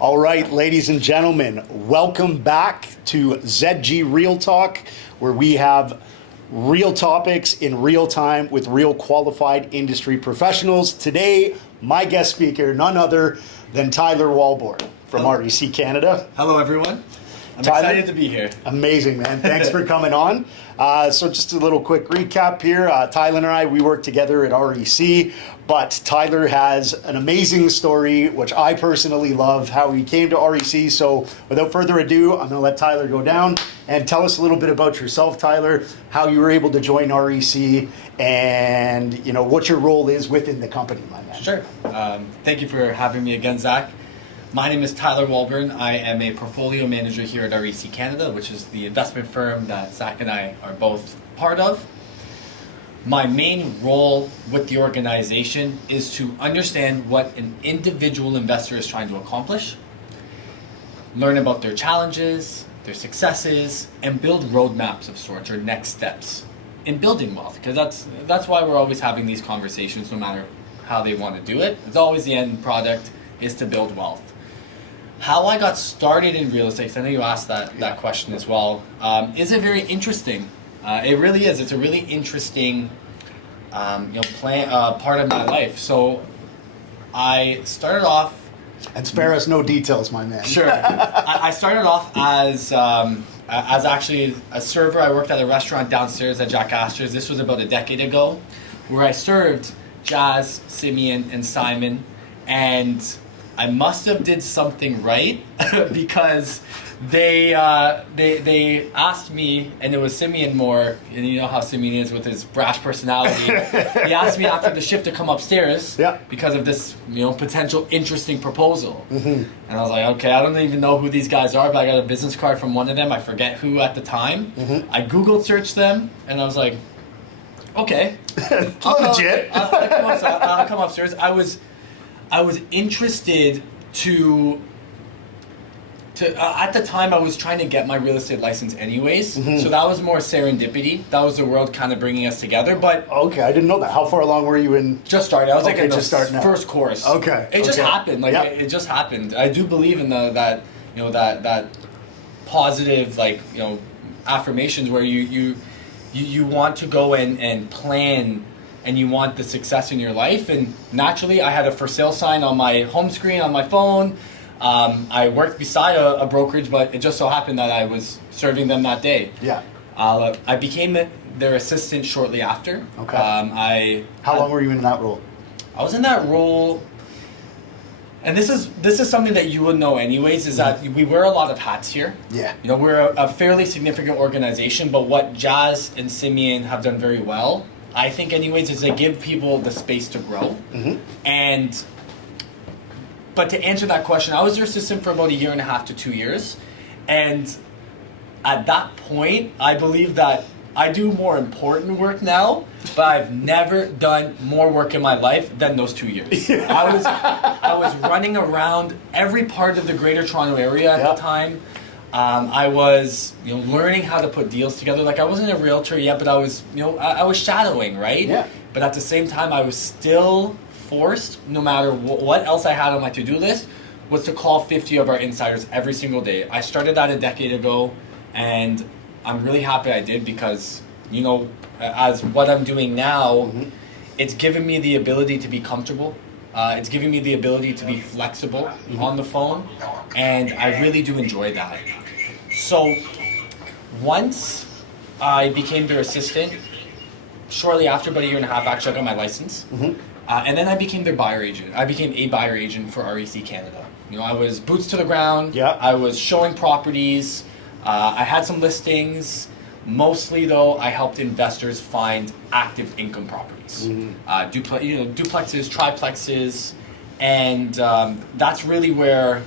All right, ladies and gentlemen, welcome back to ZG Real Talk, where we have real topics in real time with real qualified industry professionals. Today, my guest speaker, none other than Tyler Walbourne from REC Canada. Hello, everyone. I'm Tyler, excited to be here. Amazing, man. Thanks for coming on. So just a little quick recap here. Tyler and I, we work together at REC, but Tyler has an amazing story, which I personally love, how he came to REC. So without further ado, I'm going to let Tyler go down and tell us a little bit about yourself, Tyler, how you were able to join REC and, you know, what your role is within the company, my man. Sure. Thank you for having me again, Zach. My name is Tyler Walbourne. I am a portfolio manager here at REC Canada, which is the investment firm that Zach and I are both part of. My main role with the organization is to understand what an individual investor is trying to accomplish, learn about their challenges, their successes, and build roadmaps of sorts or next steps in building wealth. Because that's why we're always having these conversations, no matter how they want to do it. It's always the end product is to build wealth. How I got started in real estate, 'cause I know you asked that question as well, is a very interesting. It really is. It's a really interesting part of my life. So I started off... And spare us no details, my man. Sure. I started off as actually a server. I worked at a restaurant downstairs at Jack Astor's. This was about a decade ago, where I served Jazz, Simeon, and Simon, and I must have did something right because they asked me, and it was Simeon more, and you know how Simeon is with his brash personality. He asked me after the shift to come upstairs because of this, potential interesting proposal. Mm-hmm. And I was like, okay, I don't even know who these guys are, but I come business card from one of them. I forget who at the time. Mm-hmm. I Googled searched them, and I was like, okay, legit. I'll come upstairs. I was interested to at the time I was trying to get my real estate license anyways, mm-hmm. So that was more serendipity. That was the world kind of bringing us together. But okay, I didn't know that. How far along were you in? Just started. I was okay, like in just the first course. Okay, it just happened. Like it just happened. I do believe in that positive affirmations where you want to go and plan. And you want the success in your life, and naturally I had a for sale sign on my home screen on my phone. I worked beside a brokerage, but it just so happened that I was serving them that day. Yeah. I became their assistant shortly after. Okay. How long were you in that role? I was in that role, and this is something that you would know anyways, is that we wear a lot of hats here. Yeah. We're a fairly significant organization, but what Jazz and Simeon have done very well, I think anyways, is they give people the space to grow. Mm-hmm. But to answer that question, I was their assistant for about 1.5 to 2 years. And at that point, I believe that I do more important work now, but I've never done more work in my life than those 2 years. I was running around every part of the Greater Toronto area at the time. I was, learning how to put deals together. Like I wasn't a realtor yet, but I was, I was shadowing, right? Yeah. But at the same time, I was still forced, no matter what else I had on my to-do list, was to call 50 of our insiders every single day. I started that a decade ago, and I'm really happy I did because, as what I'm doing now, mm-hmm. It's given me the ability to be comfortable. It's giving me the ability to be flexible mm-hmm. on the phone, and I really do enjoy that. So once I became their assistant, shortly after, about 1.5 years, actually I got my license, mm-hmm. And then I became their buyer agent. I became a buyer agent for REC Canada. I was boots to the ground. Yeah. I was showing properties. I had some listings. Mostly, though, I helped investors find active income properties, mm-hmm. Duplexes, triplexes, and that's really where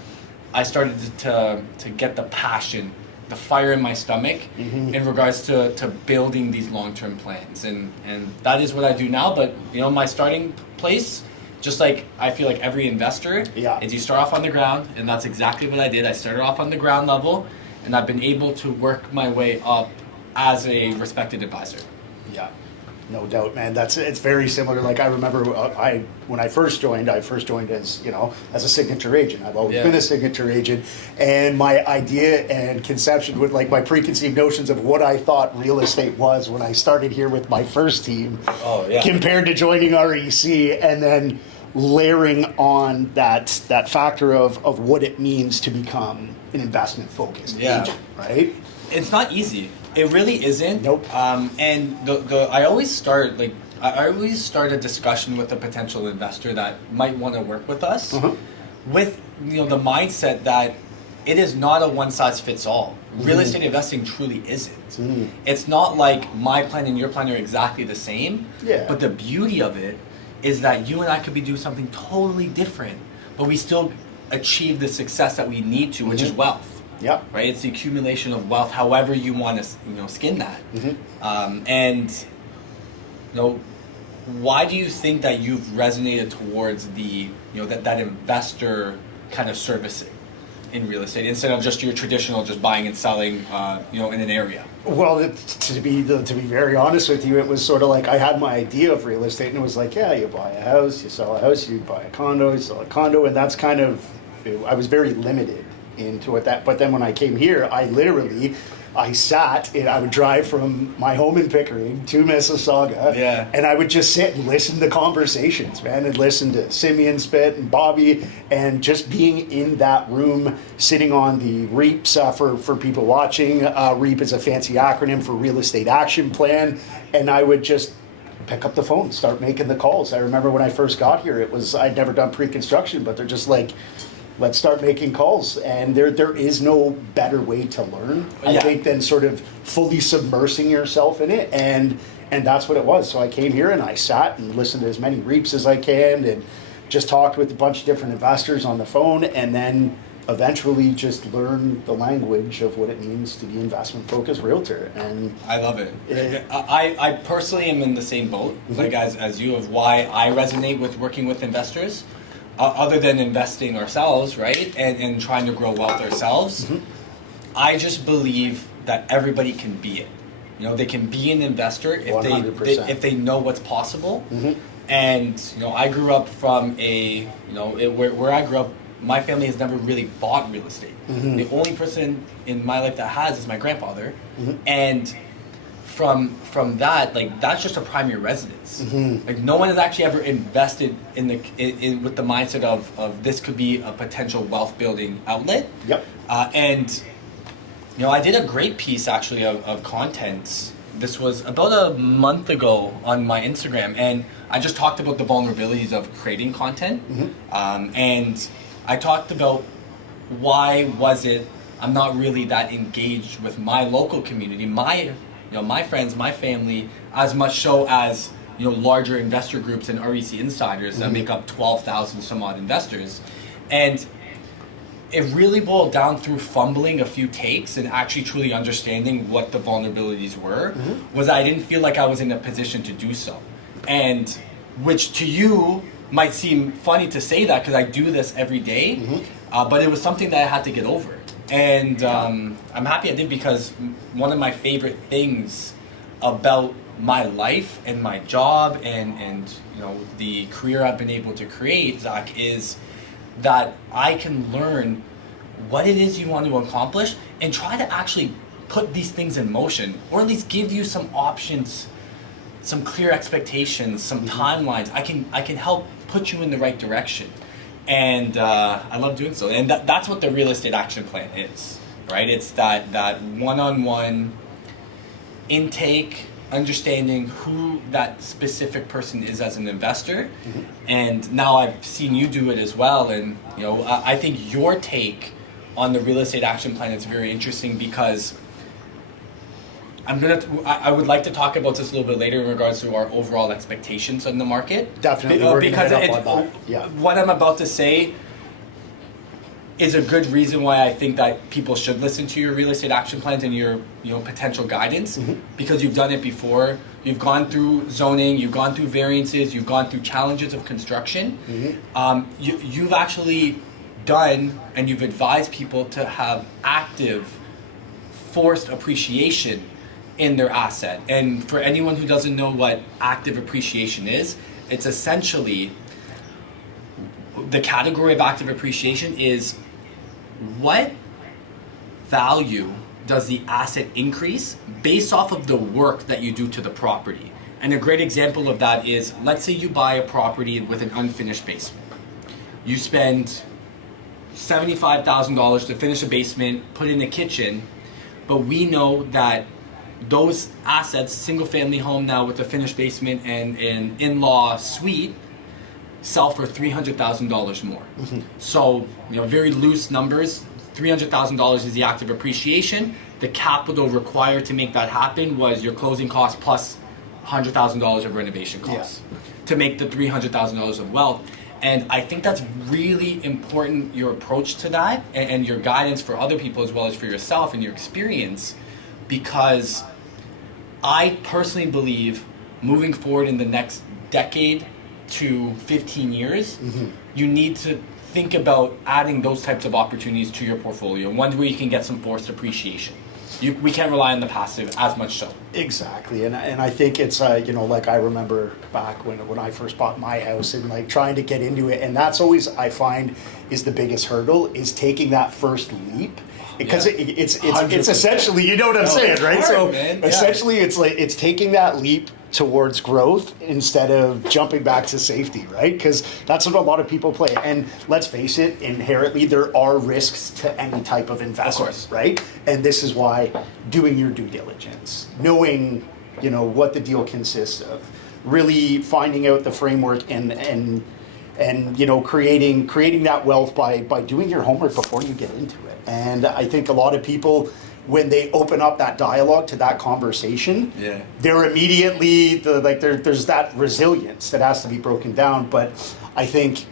I started to get the passion, the fire in my stomach, mm-hmm. in regards to building these long-term plans, and that is what I do now. But my starting place, just like I feel like every investor, is you start off on the ground, and that's exactly what I did. I started off on the ground level, and I've been able to work my way up as a respected advisor. Yeah. No doubt, man. It's very similar. Like I remember, when I first joined as as a signature agent. I've always been a signature agent, and my idea and conception with like my preconceived notions of what I thought real estate was when I started here with my first team, compared to joining REC, and then layering on that factor of what it means to become an investment focused agent, right? It's not easy. It really isn't. Nope. And I always start a discussion with a potential investor that might want to work with us, with the mindset that it is not a one size fits all. Real estate investing truly isn't. It's not like my plan and your plan are exactly the same. Yeah. But the beauty of it is that you and I could be doing something totally different, but we still achieve the success that we need to, which is wealth. Yeah. Right. It's the accumulation of wealth, however you want to, skin that. And why do you think that you've resonated towards the, that investor kind of servicing in real estate instead of just your traditional just buying and selling, in an area? Well, to be very honest with you, it was sort of like I had my idea of real estate, and it was like, yeah, you buy a house, you sell a house, you buy a condo, you sell a condo, and that's kind of, I was very limited into it. But then when I came here, I sat and I would drive from my home in Pickering to Mississauga, and I would just sit and listen to conversations, man, and listen to Simeon Spit and Bobby, and just being in that room, sitting on the REAPs, for people watching. REAP is a fancy acronym for Real Estate Action Plan, and I would just pick up the phone, start making the calls. I remember when I first got here, I'd never done pre-construction, but they're just like, let's start making calls, and there is no better way to learn, I think, than sort of fully submersing yourself in it, and that's what it was. So I came here and I sat and listened to as many REAPs as I can, and just talked with a bunch of different investors on the phone, and then eventually just learn the language of what it means to be investment focused realtor. And I love it. I personally am in the same boat, like as you, of why I resonate with working with investors. Other than investing ourselves, right, and trying to grow wealth ourselves, I just believe that everybody can be it. They can be an investor if they know what's possible. And I grew up from where I grew up. My family has never really bought real estate. The only person in my life that has is my grandfather, and from that, like, that's just a primary residence. Like, no one has actually ever invested in with the mindset of this could be a potential wealth building outlet. And I did a great piece actually of content. This was about a month ago on my Instagram, and I just talked about the vulnerabilities of creating content. And I talked about why was it I'm not really that engaged with my local community, my friends, my family, as much so as larger investor groups and REC insiders that make up 12,000 some odd investors. And it really boiled down through fumbling a few takes and actually truly understanding what the vulnerabilities were, was I didn't feel like I was in a position to do so. And which to you might seem funny to say that because I do this every day, but it was something that I had to get over. And I'm happy I did, because one of my favorite things about my life and my job and the career I've been able to create, Zach, is that I can learn what it is you want to accomplish and try to actually put these things in motion, or at least give you some options, some clear expectations, some timelines. I can help put you in the right direction. And I love doing so. And that's what the real estate action plan is, right? It's that one-on-one intake, understanding who that specific person is as an investor. And now I've seen you do it as well. And I think your take on the real estate action plan is very interesting, because I would like to talk about this a little bit later in regards to our overall expectations on the market. Definitely, because what I'm about to say is a good reason why I think that people should listen to your real estate action plans and your potential guidance, because you've done it before. You've gone through zoning, you've gone through variances, you've gone through challenges of construction. You've actually done and you've advised people to have active forced appreciation in their asset. And for anyone who doesn't know what active appreciation is, it's essentially the category of active appreciation is what value does the asset increase based off of the work that you do to the property. And a great example of that is, let's say you buy a property with an unfinished basement. You spend $75,000 to finish a basement, put in a kitchen, but we know that those assets, single family home now with a finished basement and an in-law suite, sell for $300,000 more. So, very loose numbers, $300,000 is the active appreciation. The capital required to make that happen was your closing costs plus $100,000 of renovation costs to make the $300,000 of wealth. And I think that's really important, your approach to that and your guidance for other people as well as for yourself and your experience, because I personally believe moving forward in the next decade to 15 years, you need to think about adding those types of opportunities to your portfolio. One where you can get some forced appreciation. We can't rely on the passive as much so. Exactly, and I think it's like I remember back when I first bought my house and like trying to get into it, and that's always I find is the biggest hurdle is taking that first leap. Because it's essentially, you know what I'm saying, right? Hard, so man. essentially, it's taking that leap towards growth instead of jumping back to safety, right? Because that's what a lot of people play. And let's face it, inherently there are risks to any type of investment, right? And this is why doing your due diligence, knowing what the deal consists of, really finding out the framework and creating that wealth by doing your homework before you get into it. And I think a lot of people, when they open up that dialogue to that conversation, they're immediately there's that resilience that has to be broken down. But I think,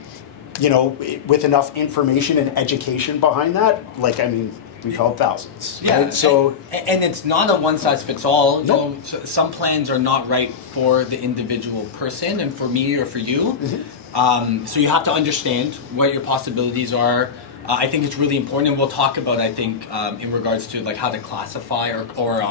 with enough information and education behind that, we've helped thousands. Yeah. Right? So and it's not a one size fits all. Nope. Some plans are not right for the individual person and for me or for you. So you have to understand what your possibilities are. I think it's really important, and we'll talk about, I think, in regards to like how to classify or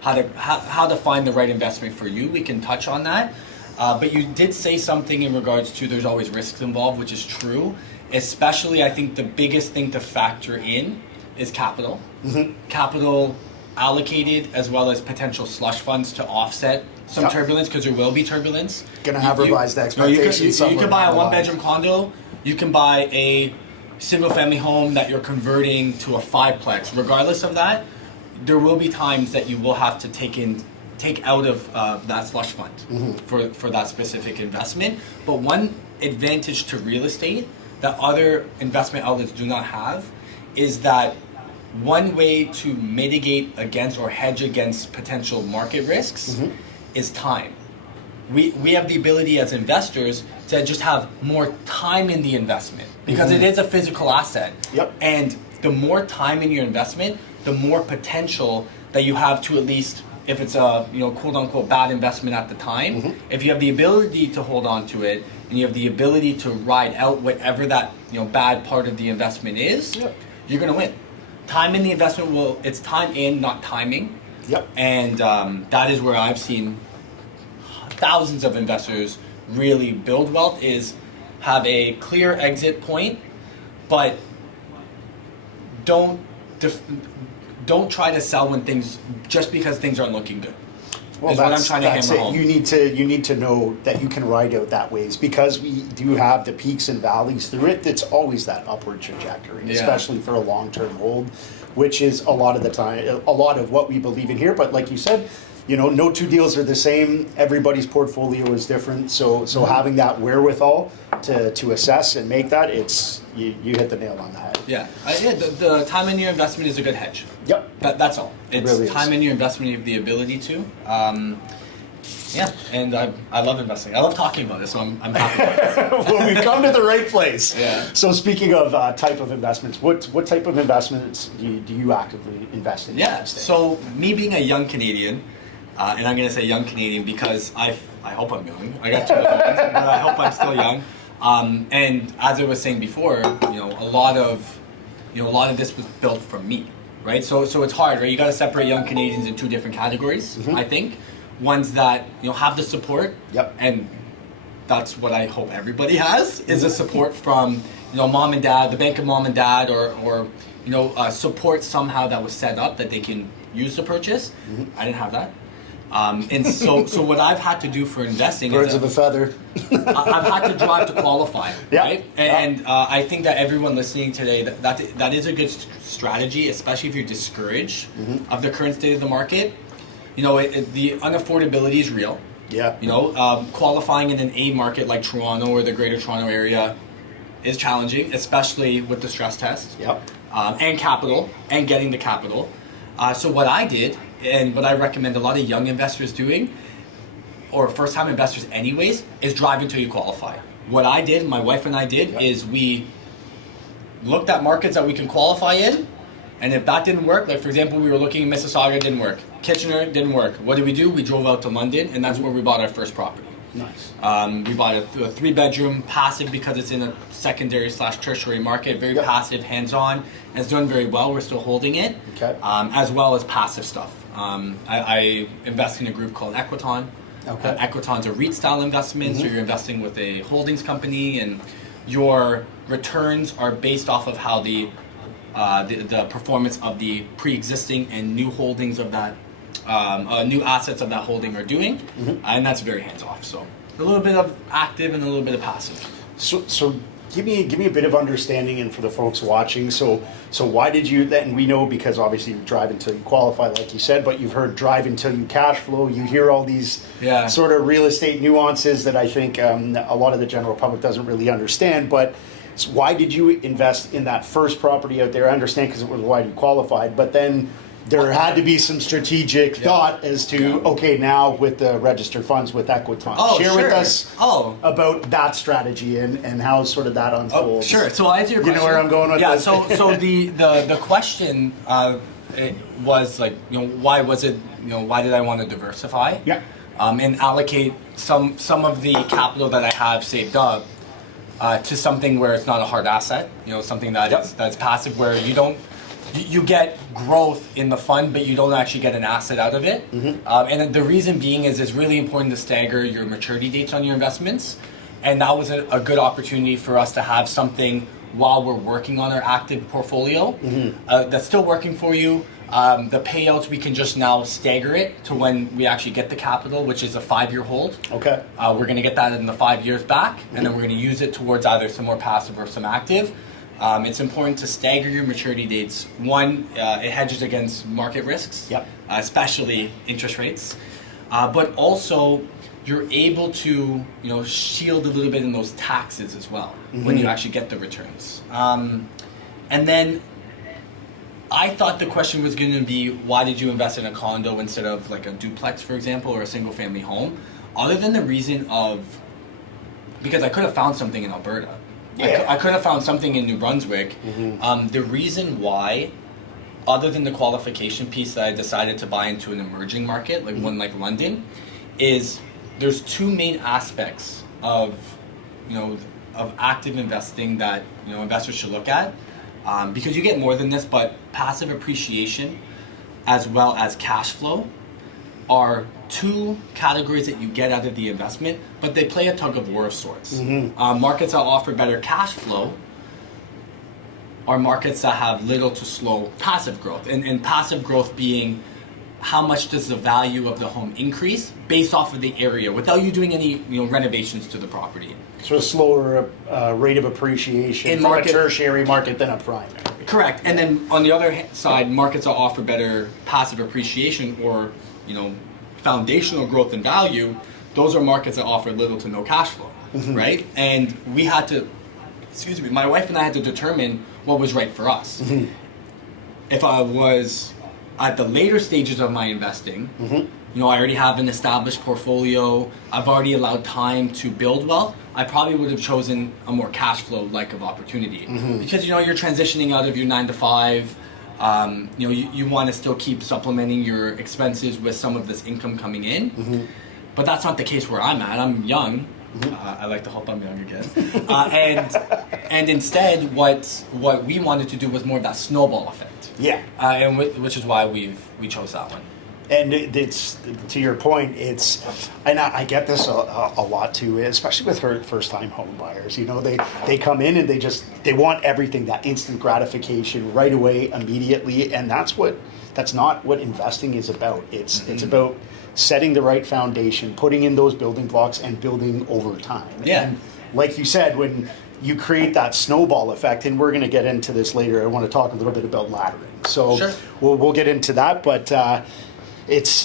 how to find the right investment for you. We can touch on that. But you did say something in regards to there's always risks involved, which is true. Especially, I think the biggest thing to factor in is capital. Capital allocated as well as potential slush funds to offset some turbulence, because there will be turbulence. Gonna have revised expectations. You can buy a one-bedroom condo. You can buy a single-family home that you're converting to a fiveplex. Regardless of that, there will be times that you will have to take out of that slush fund for that specific investment. But one advantage to real estate that other investment outlets do not have is that one way to mitigate against or hedge against potential market risks is time. We have the ability as investors to just have more time in the investment because it is a physical asset. And the more time in your investment, the more potential that you have to, at least if it's a quote unquote bad investment at the time, if you have the ability to hold on to it and you have the ability to ride out whatever that bad part of the investment is, you're gonna win. Time in the investment it's time in, not timing. And that is where I've seen thousands of investors really build wealth, is have a clear exit point, but don't try to sell when just because things aren't looking good. Well, is what I'm trying to hammer home. You need to know that you can ride out that waves, because we do have the peaks and valleys through it. It's always that upward trajectory, especially for a long-term hold, which is a lot of the time, a lot of what we believe in here. But like you said, no two deals are the same. Everybody's portfolio is different. So having that wherewithal to assess and make that, you hit the nail on the head. The time in your investment is a good hedge. That's all. It's really time in your investment, you have the ability to. And I love investing. I love talking about it, so I'm happy. Well, we've come to the right place. So speaking of type of investments, what type of investments do you actively invest in? So me being a young Canadian, and I'm going to say young Canadian because I hope I'm young. I got 2 other ones, but I hope I'm still young. And as I was saying before, a lot of this was built from me. right? So it's hard, right? You got to separate young Canadians in two different categories. I think ones that have the support, and that's what I hope everybody has is a support from mom and dad, the bank of mom and dad, or support somehow that was set up that they can use to purchase. I didn't have that. And so what I've had to do for investing birds is of a feather. I've had to drive to qualify, right? And I think that everyone listening today, that is a good strategy, especially if you're discouraged of the current state of the market. The unaffordability is real. Qualifying in an A market like Toronto or the Greater Toronto area is challenging, especially with the stress test. And capital, and getting the capital. So what I did, and what I recommend a lot of young investors doing, or first-time investors anyways, is drive until you qualify. What I did, my wife and I did, is we looked at markets that we can qualify in, and if that didn't work, like for example, we were looking in Mississauga, didn't work. Kitchener, didn't work. What did we do? We drove out to London, and that's where we bought our first property. Nice. We bought a 3-bedroom, passive because it's in a secondary/tertiary market, very passive, hands-on, and it's doing very well. We're still holding it, as well as passive stuff. I invest in a group called Equiton. Equiton's a REIT-style investment, so you're investing with a holdings company, and your returns are based off of how the performance of the pre-existing and new holdings of that new assets of that holding are doing, and that's very hands-off. So a little bit of active and a little bit of passive. So give me a bit of understanding, and for the folks watching, so why did you, and we know because obviously you drive until you qualify, like you said, but you've heard drive until you cash flow. You hear all these sort of real estate nuances that I think a lot of the general public doesn't really understand. But so why did you invest in that first property out there? I understand because it was why you qualified, but then there had to be some strategic thought as to, okay, now with the registered funds with Equiton. Share with us about that strategy and how sort of that unfolds. Sure. So I'll answer your question. You know where I'm going with this? So the question it was like, why was it, why did I want to diversify? And allocate some of the capital that I have saved up to something where it's not a hard asset, something that's passive, where you get growth in the fund, but you don't actually get an asset out of it. And the reason being is it's really important to stagger your maturity dates on your investments. And that was a good opportunity for us to have something while we're working on our active portfolio that's still working for you. The payouts, we can just now stagger it to when we actually get the capital, which is a 5-year hold. We're going to get that in the 5 years back, and then we're going to use it towards either some more passive or some active. It's important to stagger your maturity dates. One, it hedges against market risks, especially interest rates. But also, you're able to shield a little bit in those taxes as well when you actually get the returns. And then I thought the question was going to be, why did you invest in a condo instead of like a duplex, for example, or a single family home? Other than the reason of, because I could have found something in Alberta. I could have found something in New Brunswick. The reason why, other than the qualification piece that I decided to buy into an emerging market, like one like London, is there's two main aspects of active investing that investors should look at, because you get more than this, but passive appreciation as well as cash flow are two categories that you get out of the investment, but they play a tug of war of sorts. Markets that offer better cash flow are markets that have little to slow passive growth, and passive growth being how much does the value of the home increase based off of the area without you doing any renovations to the property. So a slower rate of appreciation in a tertiary market than a primary. Correct. And then on the other side, markets that offer better passive appreciation or foundational growth and value, those are markets that offer little to no cash flow, right? And we had to, my wife and I had to determine what was right for us. If I was at the later stages of my investing, I already have an established portfolio, I've already allowed time to build wealth, I probably would have chosen a more cash flow like of opportunity. Because you're transitioning out of your 9 to 5, you want to still keep supplementing your expenses with some of this income coming in. But that's not the case where I'm at. I'm young. I like to hope I'm young again. And instead, what we wanted to do was more of that snowball effect. Yeah. Which is why we chose that one. And it's, to your point, and I get this a lot too, especially with first-time home buyers. You know, they come in and they want everything, that instant gratification right away, immediately, and that's not what investing is about. It's about setting the right foundation, putting in those building blocks, and building over time. Yeah. And like you said, when you create that snowball effect, and we're going to get into this later. I want to talk a little bit about laddering. So sure. we'll get into that, but. That's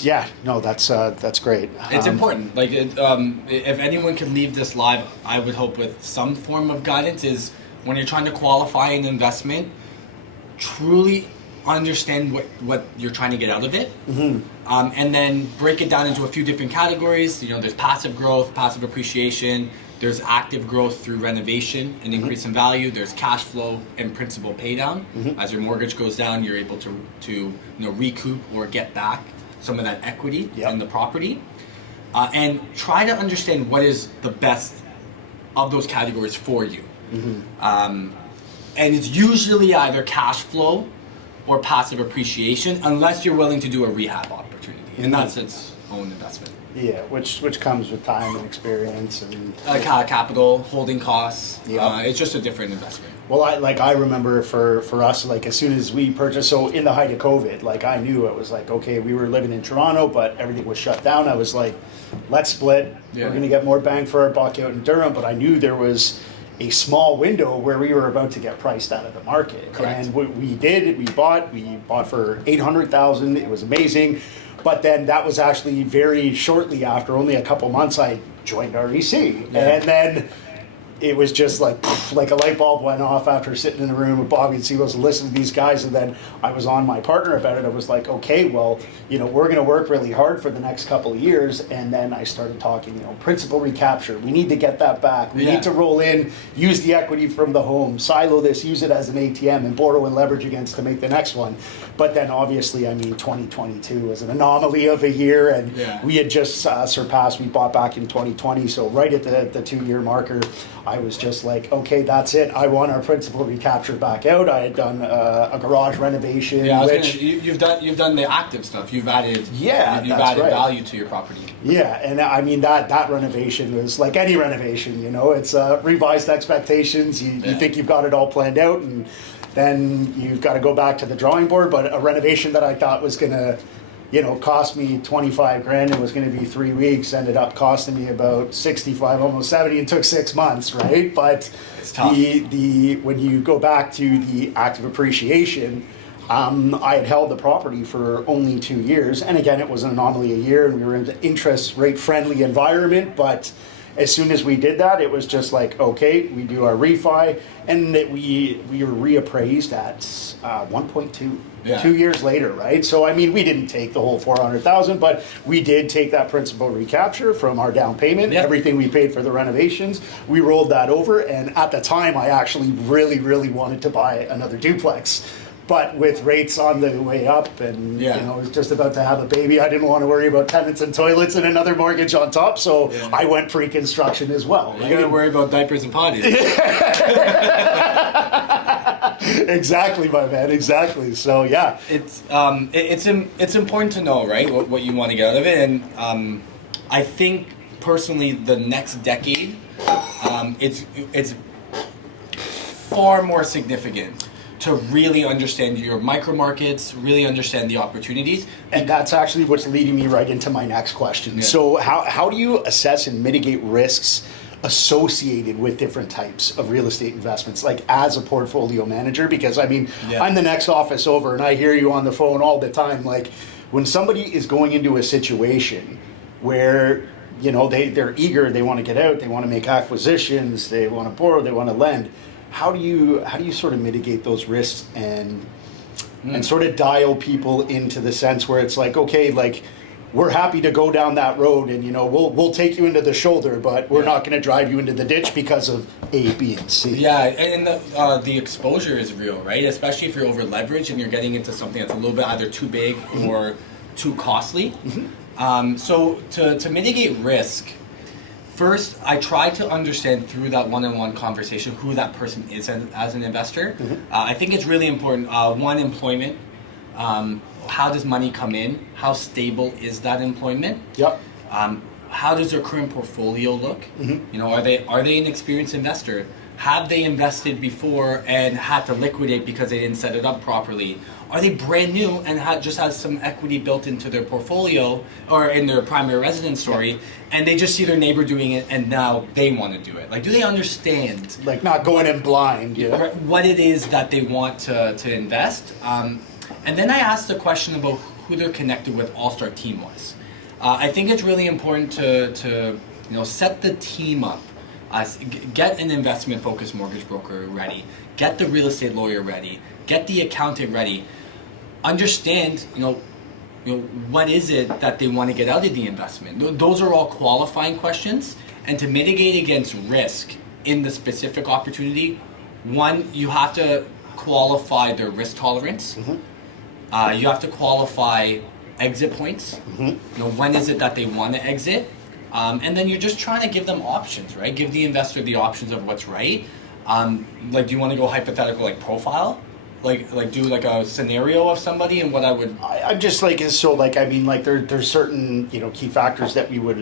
great. It's important. Like, if anyone can leave this live, I would hope with some form of guidance is when you're trying to qualify an investment, truly understand what you're trying to get out of it, and then break it down into a few different categories. You know, there's passive growth, passive appreciation. There's active growth through renovation and increase in value. There's cash flow and principal pay down. As your mortgage goes down, you're able to recoup or get back some of that equity in the property, and try to understand what is the best of those categories for you. And it's usually either cash flow or passive appreciation, unless you're willing to do a rehab opportunity, and that's its own investment. Yeah, which comes with time and experience and capital, holding costs. It's just a different investment. Well, I remember for us, like as soon as we purchased, so in the height of COVID, like I knew it was like, okay, we were living in Toronto, but everything was shut down. I was like, let's split. Yeah. We're going to get more bang for our buck out in Durham, but I knew there was a small window where we were about to get priced out of the market. Correct. And what we did, we bought for $800,000. It was amazing. But then that was actually very shortly after, only a couple months, I joined REC. Yeah. And then it was just like a light bulb went off after sitting in a room with Bobby and Sealos and listening to these guys. And then I was on my partner about it. I was like, okay, well, we're going to work really hard for the next couple of years. And then I started talking, principal recapture. We need to get that back. We need to roll in, use the equity from the home, silo this, use it as an ATM, and borrow and leverage against to make the next one. But then obviously, 2022 was an anomaly of a year, and we had just surpassed, we bought back in 2020. So right at the 2-year marker, I was just like, okay, that's it. I want our principal recapture back out. I had done a garage renovation. Yeah, you've done the active stuff. You've added value to your property. Yeah, and I mean that renovation was like any renovation. It's revised expectations. You think you've got it all planned out, and then you've got to go back to the drawing board. But a renovation that I thought was gonna cost me $25,000 and was going to be 3 weeks, ended up costing me about 65, almost 70, and took 6 months, right? But it's tough. When you go back to the active appreciation, I had held the property for only 2 years, and again, it was an anomaly a year, and we were in the interest rate friendly environment, but as soon as we did that, it was just like, okay, we do our refi, and we were reappraised at 1.2. Yeah. 2 years later, right? So we didn't take the whole $400,000, but we did take that principal recapture from our down payment. Yep. Everything we paid for the renovations, we rolled that over. And at the time, I actually really, really wanted to buy another duplex. But with rates on the way up, and I was just about to have a baby, I didn't want to worry about tenants and toilets and another mortgage on top. So I went pre-construction as well. Right? You got to worry about diapers and potties. Exactly, my man. Exactly. So it's important to know, right, what you want to get out of it, and I think personally the next decade, it's far more significant to really understand your micro markets, really understand the opportunities. And that's actually what's leading me right into my next question. Yeah. So how do you assess and mitigate risks associated with different types of real estate investments, like as a portfolio manager? Because I'm the next office over, and I hear you on the phone all the time. Like when somebody is going into a situation where they're eager, they want to get out, they want to make acquisitions, they want to borrow, they want to lend. How do you sort of mitigate those risks and sort of dial people into the sense where it's like, okay, like we're happy to go down that road, and we'll take you into the shoulder, but we're not going to drive you into the ditch because of A, B, and C. Yeah, and the exposure is real, right? Especially if you're over leveraged and you're getting into something that's a little bit either too big or too costly. So to mitigate risk, First, I try to understand through that one-on-one conversation who that person is as an investor. I think it's really important. One, employment. How does money come in? How stable is that employment? Yep. How does their current portfolio look? You know, are they an experienced investor? Have they invested before and had to liquidate because they didn't set it up properly? Are they brand new and just has some equity built into their portfolio or in their primary residence story, and they just see their neighbor doing it and now they want to do it? Like, do they understand? Like, not going in blind, what it is that they want to invest? And then I asked the question about who they're connected with All-Star team-wise. I think it's really important to set the team up. Get an investment-focused mortgage broker ready. Get the real estate lawyer ready. Get the accountant ready. Understand, what is it that they want to get out of the investment. Those are all qualifying questions. And to mitigate against risk in the specific opportunity, one, you have to qualify their risk tolerance. You have to qualify exit points. When is it that they want to exit? And then you're just trying to give them options, right? Give the investor the options of what's right. Like, do you want to go hypothetical, like profile? Like do like a scenario of somebody and what I would... I'm just like, so like, I mean, like there's certain, key factors that we would,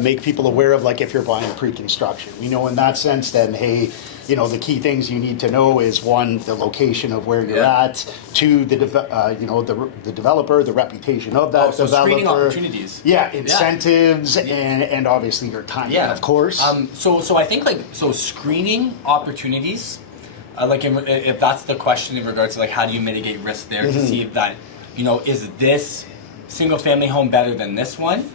make people aware of, like if you're buying pre-construction, in that sense, then, hey, the key things you need to know is, one, the location of where you're at, two, the developer, the reputation of that developer. Screening opportunities. Yeah, incentives, and obviously your timing, of course. So I think screening opportunities, if that's the question in regards to like how do you mitigate risk there to see if that, is this single family home better than this one?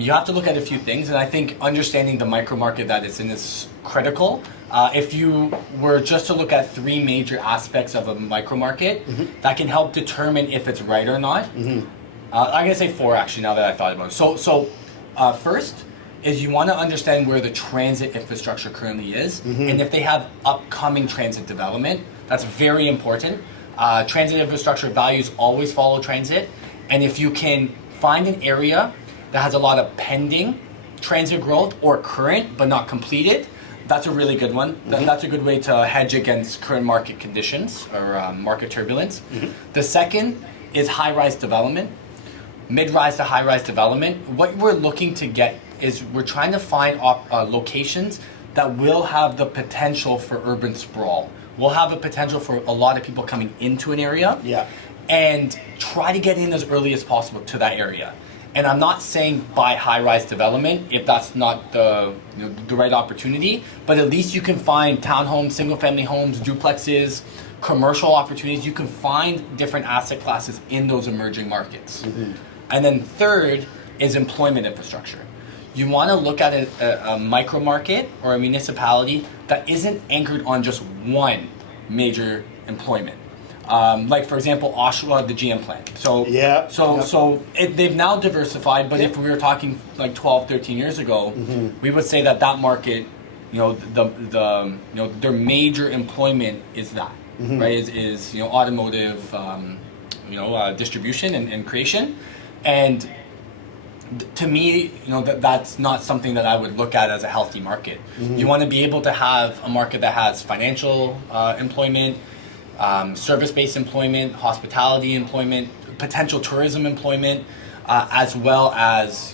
You have to look at a few things, and I think understanding the micro market that it's in is critical. If you were just to look at three major aspects of a micro market that can help determine if it's right or not, I'm gonna say four actually now that I thought about it. So first is you want to understand where the transit infrastructure currently is, and if they have upcoming transit development. That's very important. Transit infrastructure values always follow transit, and if you can find an area that has a lot of pending transit growth or current but not completed, that's a really good one. That's a good way to hedge against current market conditions or market turbulence. The second is high-rise development, mid-rise to high-rise development. What we're looking to get is we're trying to find locations that will have the potential for urban sprawl. Will have a potential for a lot of people coming into an area. And try to get in as early as possible to that area. And I'm not saying buy high-rise development if that's not the right opportunity, but at least you can find townhomes, single-family homes, duplexes, commercial opportunities. You can find different asset classes in those emerging markets. And then third is employment infrastructure. You want to look at a micro market or a municipality that isn't anchored on just one major employment. Like for example, Oshawa, the GM plant. They've now diversified, but if we were talking like 12, 13 years ago, we would say that market, their major employment is that, right? Is automotive, distribution and creation, and to me, that's not something that I would look at as a healthy market. You want to be able to have a market that has financial employment, service-based employment, hospitality employment, potential tourism employment, as well as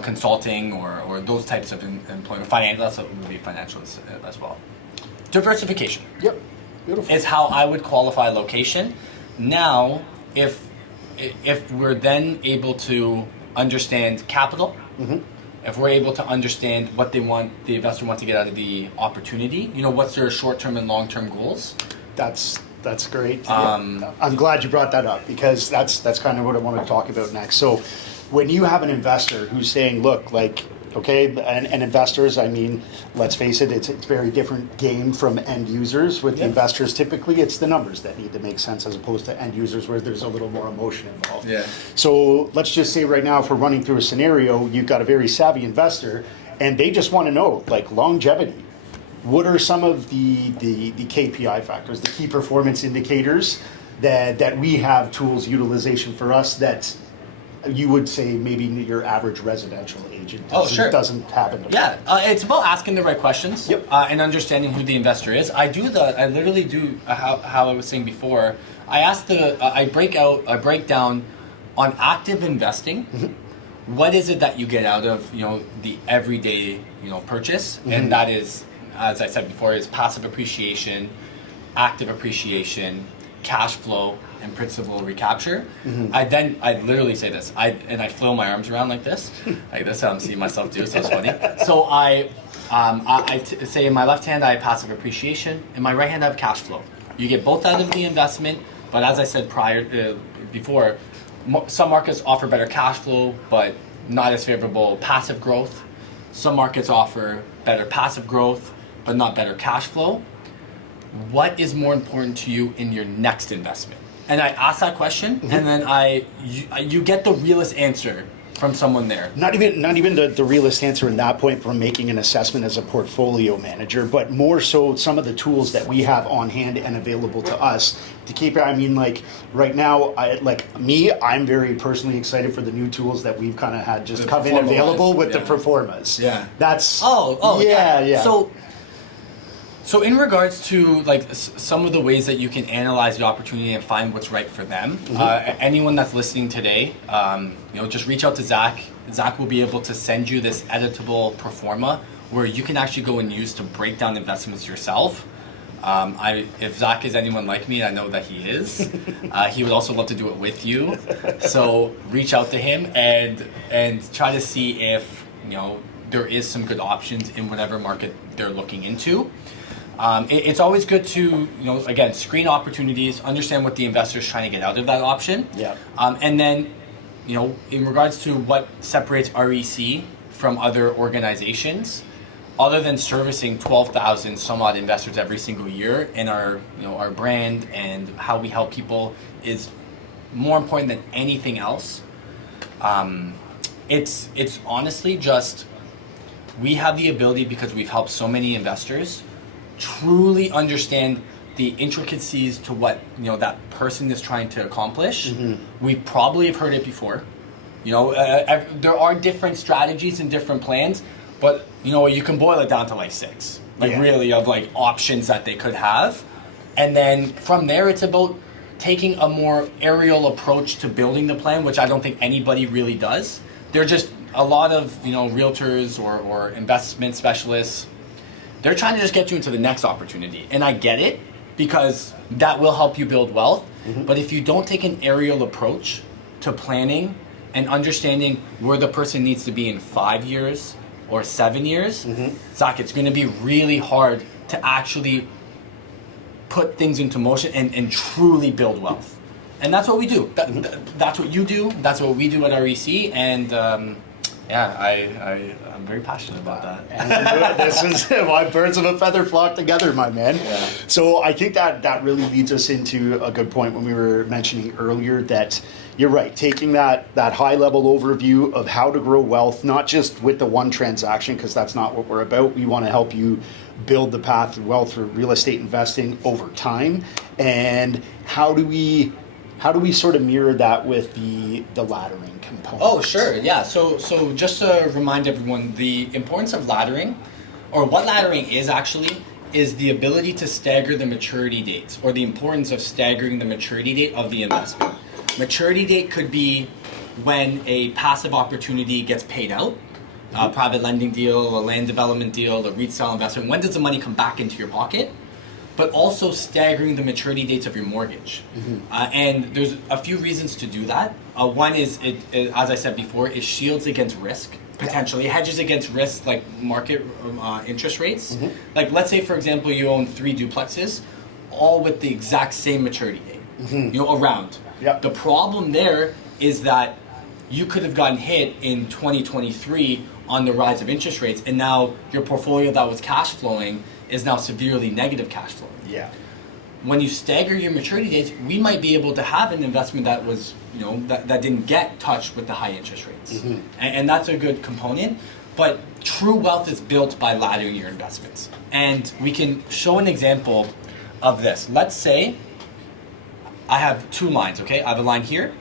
consulting or those types of employment. That's what would be financial as well. Diversification. Yep, beautiful. Is how I would qualify location. Now, if we're then able to understand capital. If we're able to understand what the investor wants to get out of the opportunity, what's their short-term and long-term goals. That's great. I'm glad you brought that up because that's kind of what I want to talk about next. So when you have an investor who's saying, look, and investors, I mean, let's face it, it's a very different game from end users. With the investors, typically it's the numbers that need to make sense as opposed to end users where there's a little more emotion involved. So let's just say right now, if we're running through a scenario, you've got a very savvy investor and they just want to know, longevity. What are some of the KPI factors, the key performance indicators that we have tools utilization for us that you would say maybe your average residential agent doesn't have it. Yeah, it's about asking the right questions. Yep. And understanding who the investor is. I literally do how I was saying before. I break down on active investing. What is it that you get out of the everyday purchase, and that is, as I said before, is passive appreciation, active appreciation, cash flow, and principal recapture. I literally say this. I flail my arms around like this. Like this, I'm seeing myself do. So it's funny. So I say in my left hand I have passive appreciation, in my right hand I have cash flow. You get both out of the investment, but as I said before, some markets offer better cash flow, but not as favorable passive growth. Some markets offer better passive growth, but not better cash flow. What is more important to you in your next investment? And I ask that question, and then you get the realest answer from someone there. Not even the realist answer in that point from making an assessment as a portfolio manager, but more so some of the tools that we have on hand and available to us to keep it. I mean, like right now, I'm very personally excited for the new tools that we've kind of had just come in available with the Performas. Yeah. That's yeah. So in regards to some of the ways that you can analyze the opportunity and find what's right for them, anyone that's listening today, just reach out to Zach. Zach will be able to send you this editable Performa where you can actually go and use to break down investments yourself. If Zach is anyone like me, I know that he is. He would also love to do it with you. So reach out to him and try to see if there is some good options in whatever market they're looking into. It's always good to, again, screen opportunities, understand what the investor is trying to get out of that option. Yeah. And then, in regards to what separates REC from other organizations, other than servicing 12,000 some odd investors every single year, and our brand and how we help people is more important than anything else. It's honestly just, we have the ability, because we've helped so many investors, truly understand the intricacies to what that person is trying to accomplish. We probably have heard it before. There are different strategies and different plans, but you can boil it down to 6, really, of options that they could have, and then from there it's about taking a more aerial approach to building the plan, which I don't think anybody really does. They're just a lot of realtors or investment specialists. They're trying to just get you into the next opportunity. And I get it, because that will help you build wealth. But if you don't take an aerial approach to planning and understanding where the person needs to be in 5 years or 7 years, Zach, it's going to be really hard to actually put things into motion and truly build wealth. And that's what we do. That's what you do. That's what we do at REC. And I'm very passionate about that. And this is why birds of a feather flock together, my man. Yeah. So I think that really leads us into a good point when we were mentioning earlier that you're right, taking that high level overview of how to grow wealth, not just with the one transaction, because that's not what we're about. We want to help you build the path to wealth through real estate investing over time. And how do we sort of mirror that with the laddering component? Oh, sure, yeah. So just to remind everyone, the importance of laddering, or what laddering is actually, is the ability to stagger the maturity dates, or the importance of staggering the maturity date of the investment. Maturity date could be when a passive opportunity gets paid out, a private lending deal, a land development deal, a REIT style investment. When does the money come back into your pocket? But also staggering the maturity dates of your mortgage. And there's a few reasons to do that. One is, as I said before, it shields against risk, potentially. It hedges against risk, like market interest rates. Like, let's say, for example, you own 3 duplexes, all with the exact same maturity date, around. Yep. The problem there is that you could have gotten hit in 2023 on the rise of interest rates, and now your portfolio that was cash flowing is now severely negative cash flow. Yeah. When you stagger your maturity dates, we might be able to have an investment that was, that didn't get touched with the high interest rates. And that's a good component. But true wealth is built by laddering your investments. And we can show an example of this. Let's say I have 2 lines, okay? I have a line here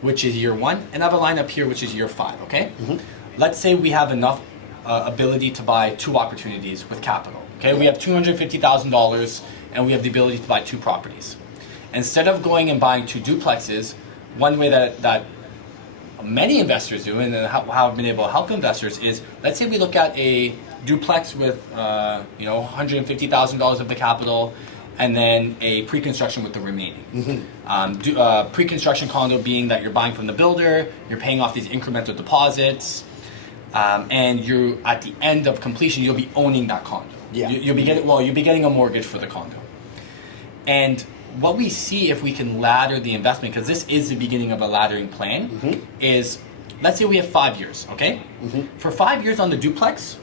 which is year 1, and I have a line up here, which is year 5, okay? Let's say we have enough ability to buy 2 opportunities with capital, okay? We have $250,000, and we have the ability to buy 2 properties. Instead of going and buying 2 duplexes, one way that many investors do, and how I've been able to help investors is, let's say we look at a duplex with $150,000 of the capital, and then a pre-construction with the remaining. Pre-construction condo being that you're buying from the builder, you're paying off these incremental deposits, and you at the end of completion you'll be owning that condo. You'll be getting a mortgage for the condo. And what we see if we can ladder the investment, because this is the beginning of a laddering plan, is let's say we have 5 years, okay? For 5 years on the duplex,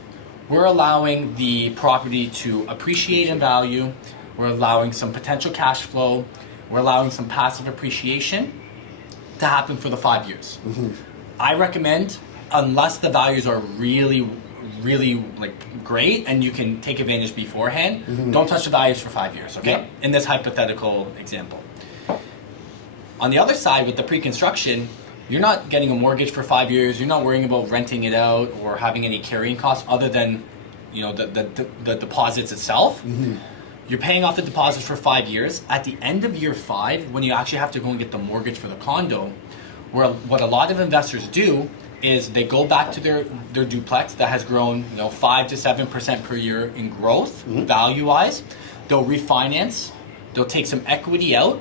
we're allowing the property to appreciate in value, we're allowing some potential cash flow, we're allowing some passive appreciation to happen for the 5 years. I recommend, unless the values are really like great and you can take advantage beforehand, don't touch the values for 5 years, okay? In this hypothetical example. On the other side, with the pre-construction, you're not getting a mortgage for 5 years, you're not worrying about renting it out or having any carrying costs other than the deposits itself. You're paying off the deposits for 5 years. At the end of year 5, when you actually have to go and get the mortgage for the condo, what a lot of investors do is they go back to their duplex that has grown 5 to 7% per year in growth, value-wise. They'll refinance, they'll take some equity out,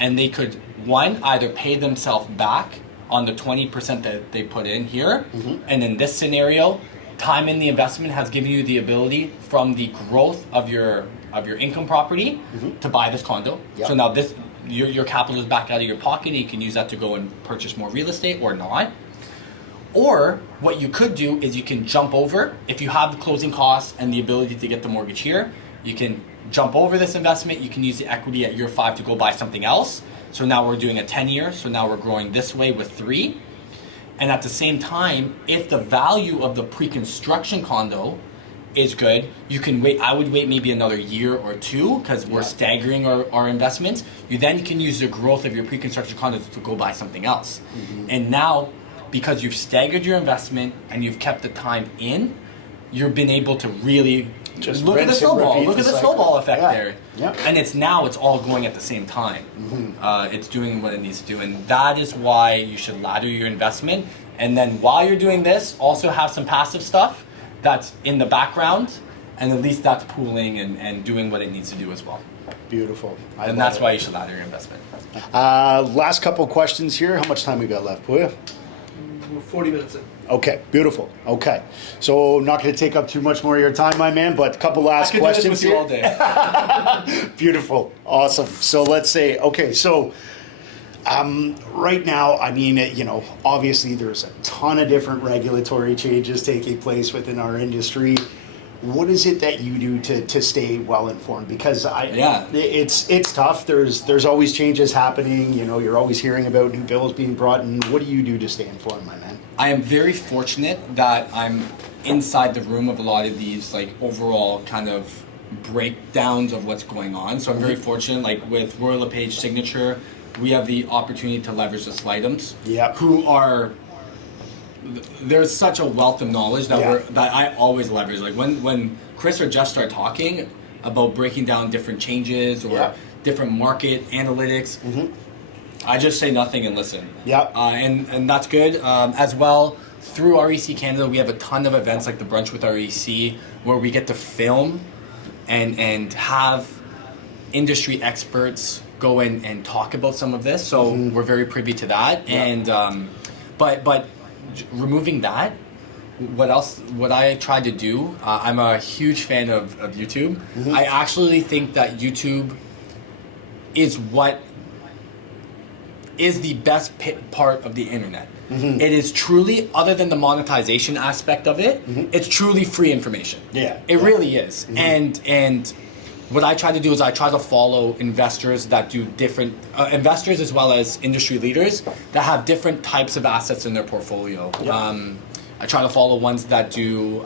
and they could, one, either pay themselves back on the 20% that they put in here, and in this scenario, time in the investment has given you the ability from the growth of your income property to buy this condo. So now your capital is back out of your pocket, and you can use that to go and purchase more real estate or not. Or what you could do is you can jump over, if you have the closing costs and the ability to get the mortgage here, you can jump over this investment, you can use the equity at year 5 to go buy something else. So now we're doing a 10-year, so now we're growing this way with 3. And at the same time, if the value of the pre-construction condo is good, you can wait. I would wait maybe another year or 2 because we're staggering our investments. You then can use the growth of your pre-construction condo to go buy something else. And now, because you've staggered your investment and you've kept the time in, you've been able to really just look at the snowball. Look at the snowball effect there. And it's all going at the same time. It's doing what it needs to do, and that is why you should ladder your investment. And then while you're doing this, also have some passive stuff that's in the background, and at least that's pooling and doing what it needs to do as well. Beautiful. And that's why you should ladder your investment. Last couple questions here. How much time we got left, Puya? 40 minutes in. Okay, beautiful. Okay, so not going to take up too much more of your time, my man, but a couple last questions here. I could do this with you all day. Beautiful, awesome. So let's say, okay, so right now, I mean, obviously there's a ton of different regulatory changes taking place within our industry. What is it that you do to stay well informed? Because it's tough. There's always changes happening. You're always hearing about new bills being brought in. What do you do to stay informed, my man? I am very fortunate that I'm inside the room of a lot of these overall kind of breakdowns of what's going on. So I'm very fortunate. Like with Royal LePage Signature, we have the opportunity to leverage the Slightums, who are. There's such a wealth of knowledge that I always leverage. Like when Chris or Jeff start talking about breaking down different changes or different market analytics, I just say nothing and listen. And that's good. As well, through REC Canada, we have a ton of events like the Brunch with REC, where we get to film and have industry experts go in and talk about some of this. So we're very privy to that. And but removing that, what I try to do, I'm a huge fan of YouTube. I actually think that YouTube is what is the best part of the internet. It is truly, other than the monetization aspect of it, it's truly free information. It really is. And what I try to do is I try to follow investors that do different, investors as well as industry leaders that have different types of assets in their portfolio. I try to follow ones that do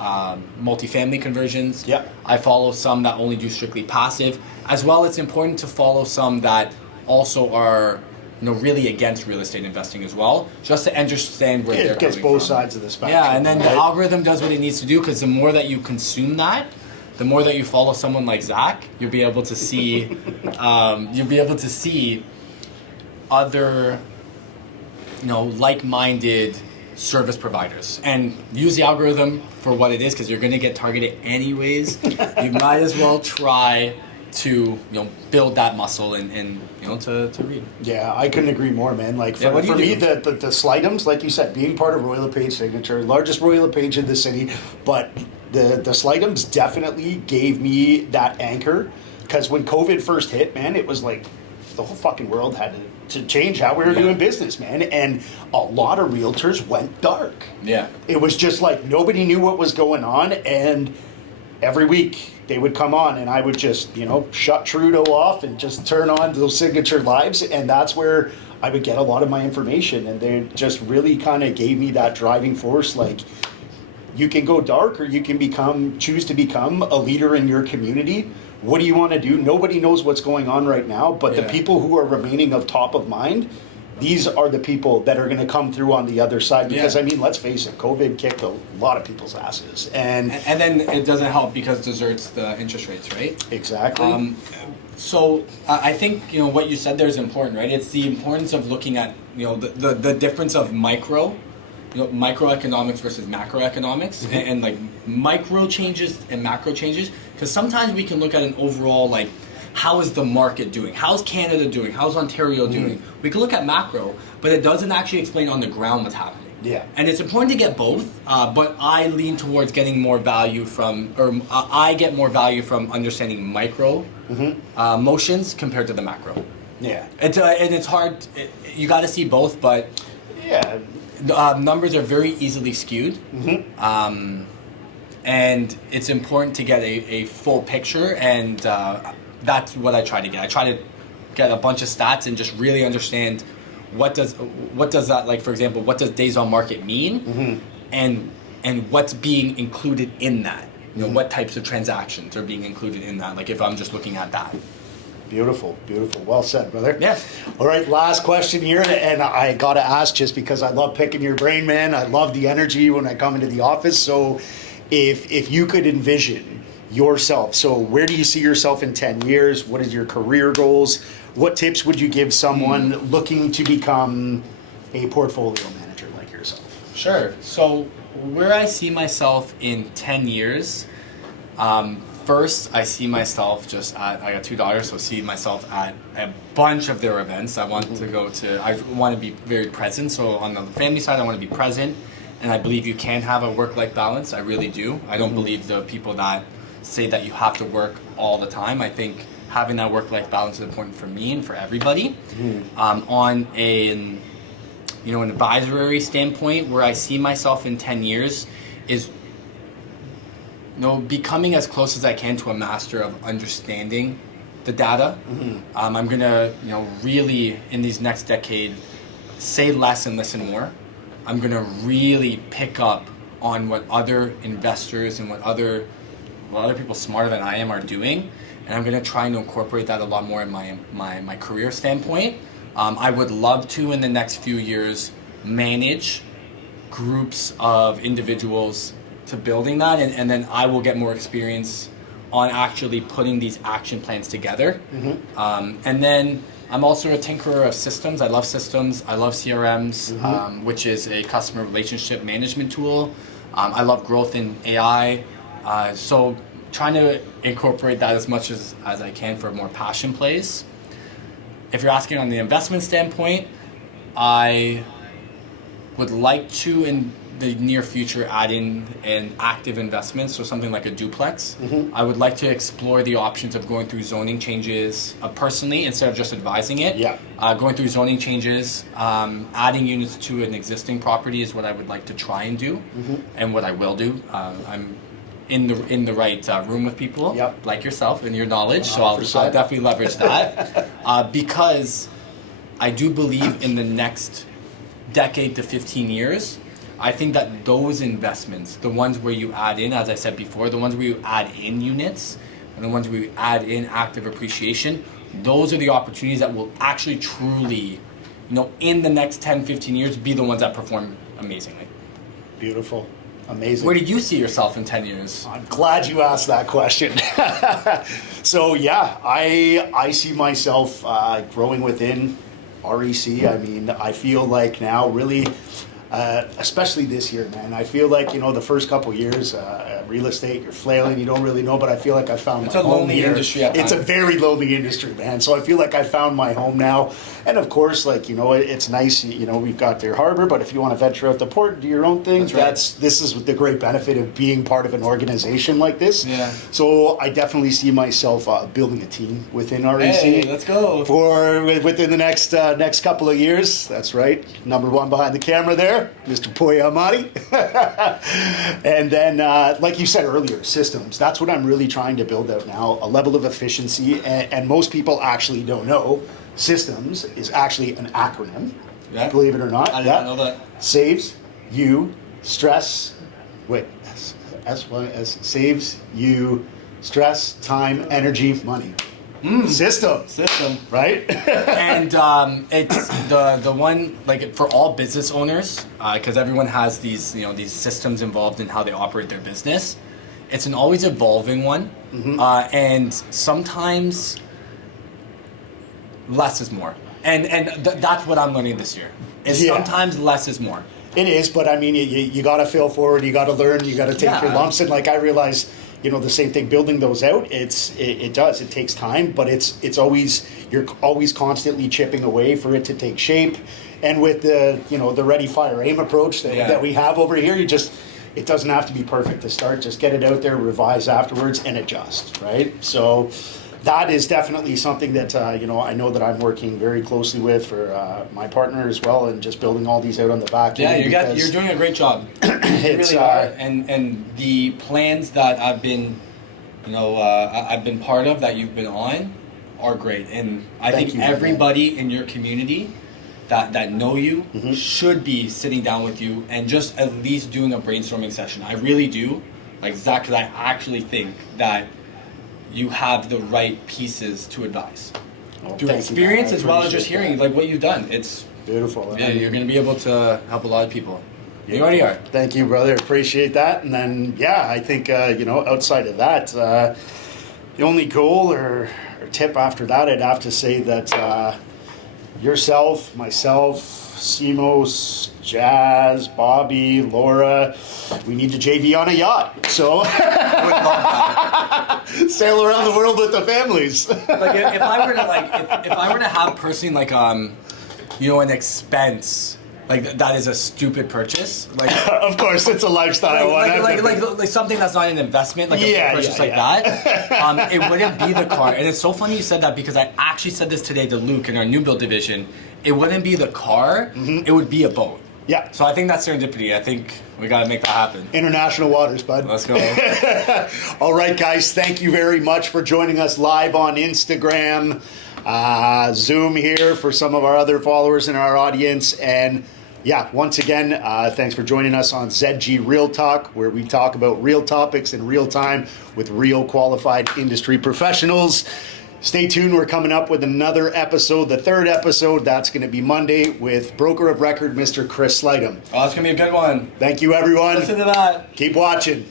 multifamily conversions. I follow some that only do strictly passive. As well, it's important to follow some that also are really against real estate investing as well, just to understand where they're It gets coming both from. sides of the spectrum. Yeah, and then the right? algorithm does what it needs to do, because the more that you consume that, the more that you follow someone like Zach, you'll be able to see, other, like-minded service providers, and use the algorithm for what it is, because you're going to get targeted anyways. You might as well try to build that muscle and to read. Yeah, I couldn't agree more, man. Like Yeah, for, what do you for me, do? the Slightums, like you said, being part of Royal LePage Signature, largest Royal LePage in the city, but the Slightums definitely gave me that anchor, because when COVID first hit, man, it was like the whole fucking world had to change how we were doing business, man, and a lot of realtors went dark. Yeah. It was just like nobody knew what was going on, and every week they would come on and I would just, shut Trudeau off and just turn on those signature lives, and that's where I would get a lot of my information, and they just really kind of gave me that driving force, like you can go dark or you can choose to become a leader in your community. What do you want to do? Nobody knows what's going on right now, but the people who are remaining of top of mind, these are the people that are going to come through on the other side, because let's face it, COVID kicked a lot of people's asses, and then it doesn't help because it deserts the interest rates, right? Exactly. So I think what you said there is important, right? It's the importance of looking at the difference of microeconomics versus macroeconomics, and like micro changes and macro changes, because sometimes we can look at an overall, like, how is the market doing? How's Canada doing? How's Ontario doing? We can look at macro, but it doesn't actually explain on the ground what's happening. Yeah. And it's important to get both, but I lean towards getting more value I get more value from understanding micro motions compared to the macro. Yeah. And it's hard, you got to see both, but Yeah. numbers are very easily skewed. And it's important to get a full picture, and that's what I try to get. I try to get a bunch of stats and just really understand what does that, like, for example, what does days on market mean, and what's being included in that. What types of transactions are being included in that, like if I'm just looking at that. Beautiful, beautiful. Well said, brother. Yeah. All right, last question here, and I got to ask just because I love picking your brain, man. I love the energy when I come into the office. So if you could envision yourself, so where do you see yourself in 10 years? What is your career goals? What tips would you give someone looking to become a portfolio manager like yourself? Sure. So where I see myself in 10 years, first, I see myself I got 2 daughters, so see myself at a bunch of their events. I want I want to be very present. So on the family side, I want to be present. And I believe you can have a work-life balance. I really do. I don't believe the people that say that you have to work all the time. I think having that work-life balance is important for me and for everybody. On an advisory standpoint, where I see myself in 10 years is becoming as close as I can to a master of understanding the data. I'm gonna, really in these next decade, say less and listen more. I'm gonna really pick up on what other investors and what other people smarter than I am are doing, and I'm gonna try and incorporate that a lot more in my career standpoint. I would love to, in the next few years, manage groups of individuals to building that, and then I will get more experience on actually putting these action plans together. And then I'm also a tinkerer of systems. I love systems. I love CRMs, which is a customer relationship management tool. I love growth in AI. So trying to incorporate that as much as I can for more passion plays. If you're asking on the investment standpoint, I would like to, in the near future, add in an active investment, so something like a duplex. I would like to explore the options of going through zoning changes personally instead of just advising it. Going through zoning changes, adding units to an existing property is what I would like to try and do, and what I will do. I'm in the right room with people like yourself and your knowledge, so I'll definitely leverage that because I do believe in the next decade to 15 years, I think that those investments, the ones where you add in, as I said before, the ones where you add in units and the ones where you add in active appreciation, those are the opportunities that will actually truly in the next 10, 15 years, be the ones that perform amazingly. Beautiful. Amazing. Where do you see yourself in 10 years? I'm glad you asked that question. So yeah, I see myself growing within REC. I mean, I feel like now really, especially this year, man, I feel like, the first couple years, real estate, you're flailing, you don't really know, but I feel like I found It's my a home lonely here. industry at It's a times. very lonely industry, man. So I feel like I found my home now. And of course, like, it's nice, we've got their harbor, but if you want to venture out the port, do your own thing, That's right. this is the great benefit of being part of an organization like this. Yeah. So I definitely see myself building a team within REC. Hey, let's go. Within the next couple of years. That's right. Number one behind the camera there, Mr. Poya Amati. And then, like you said earlier, systems. That's what I'm really trying to build out now, a level of efficiency. And most people actually don't know systems is actually an acronym. Yeah. Believe it or not. I did not know that. Saves you stress. Wait, S saves you stress, time, energy, money. Systems, right? And it's the one, like, for all business owners, because everyone has these these systems involved in how they operate their business. It's an always evolving one, and sometimes less is more. And that's what I'm learning this year. Is Yeah. sometimes less is more. It is, but I mean, you got to fail forward. You got to learn. You got to take Yeah. your lumps. And like I realize, the same thing. Building those out, it does. It takes time, but it's always you're always constantly chipping away for it to take shape. And with the the ready, fire, aim approach that we have over here, it doesn't have to be perfect to start. Just get it out there, revise afterwards, and adjust. Right. So that is definitely something that I know that I'm working very closely with for my partner as well, and just building all these out on the back Yeah, end. you're doing a great job. You really are. And the plans that I've been, I've been part of, that you've been on, are great. And I Thank think you, man. everybody in your community that know you should be sitting down with you and just at least doing a brainstorming session. I really do, like Zach, because I actually think that you have the right pieces to advise. Well, Through thank you, experience man. I as well as just appreciate hearing that. like what you've done. It's Beautiful. yeah, you're gonna be able to help a lot of people. You already are. Thank you, brother. Appreciate that. And then, I think, outside of that, the only goal or tip after that, I'd have to say that yourself, myself, Simos, Jazz, Bobby, Laura, we need to JV on a yacht. So sail around the world with the families. Like if I were to if I were to have personally like an expense like that is a stupid purchase like Of course, it's a lifestyle one. like something that's not an investment like a big purchase that it wouldn't be the car. And it's so funny you said that because I actually said this today to Luke in our new build division. It wouldn't be the car, it would be a boat. Yeah. So I think that's serendipity. I think we got to make that happen. International waters, bud. Let's go. All right, guys. Thank you very much for joining us live on Instagram, Zoom here for some of our other followers in our audience. And once again, thanks for joining us on ZG Real Talk, where we talk about real topics in real time with real qualified industry professionals. Stay tuned. We're coming up with another episode, the third episode. That's going to be Monday with broker of record, Mr. Chris Slightum. Oh, it's going to be a good one. Thank you, everyone. Listen to that. Keep watching.